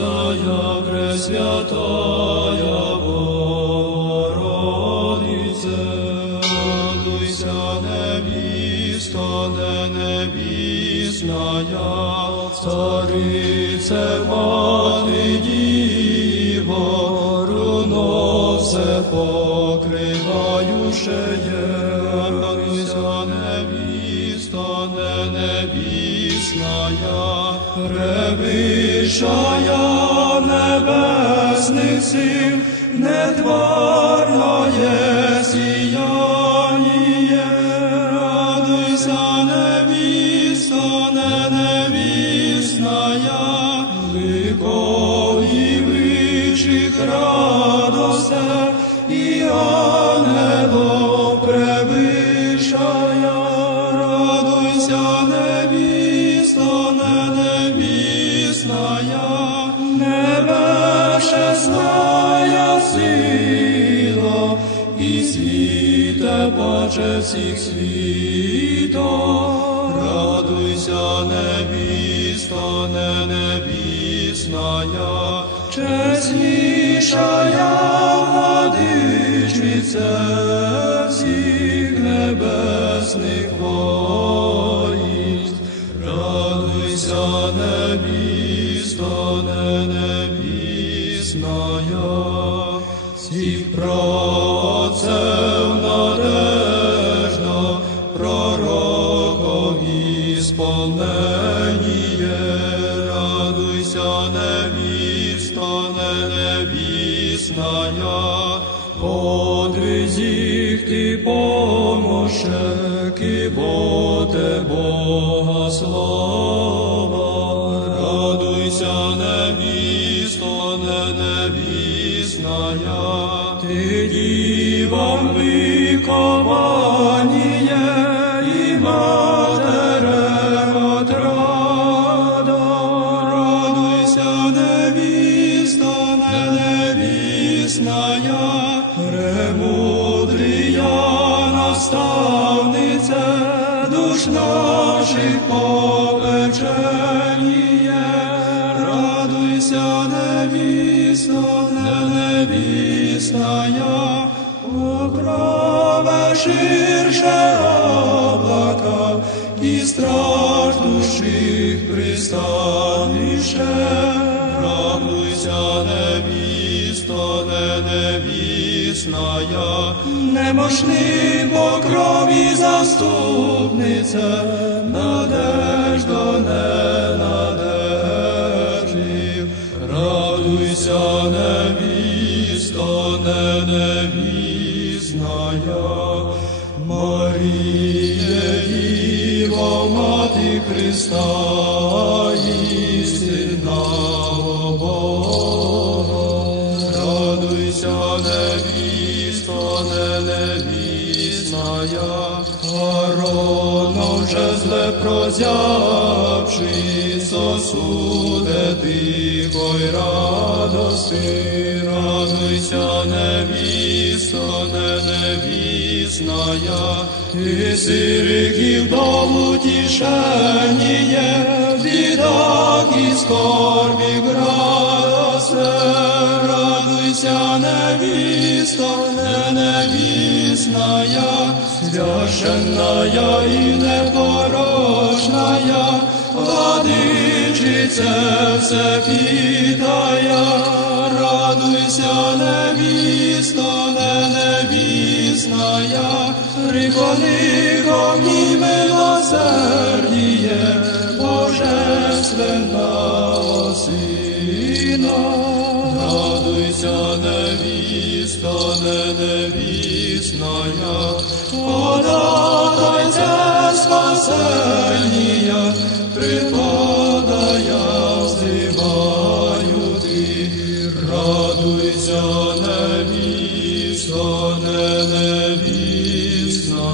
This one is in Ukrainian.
Пречистая, Пресвятая Богородице, радуйся, невіста, не царице, мати діво, руно все покриваючеє, радуйся, невіста, не невісная, небесних сил, нетварное сияние, радуйся, невіста, не вичих радосе, і ангелов паче всіх світов, радуйся, невіста, не невісная, чеснішая владичниця всіх небесних воїнств, радуйся, невіста, не невісная, всіх працев невіста, не невісная, подвизіх ти помощек, і боте Бога слава, радуйся, невісто, не невісная, ти дівам наших попеченіє, радуйся, невіста, не невісная, покрове ширше облака, і страх душих пристаніше, радуйся, невіста, не невісная, немощний покрові заступниця, надежда не надежив, радуйся, невіста, не невісная, Маріє, Діво, Мати Христа, істина Бога, радуйся, невісто, не невісная, Ворона вже зле прозявши, сосуде тихой радости, радуйся, невісто, не невісная, ти сириків до утішеніє, бідак і скорбі грасе, радуйся, невісто, не невісная, священная и непорочная, владычице всепитая, радуйся, невісто, не невісная, приходи ко мне милосердие, Божественного Сына. Радуйся, невіста, стане невісная, вода Тайця спасення, припадая, взиваю ти, радуйся, невісна, невісна.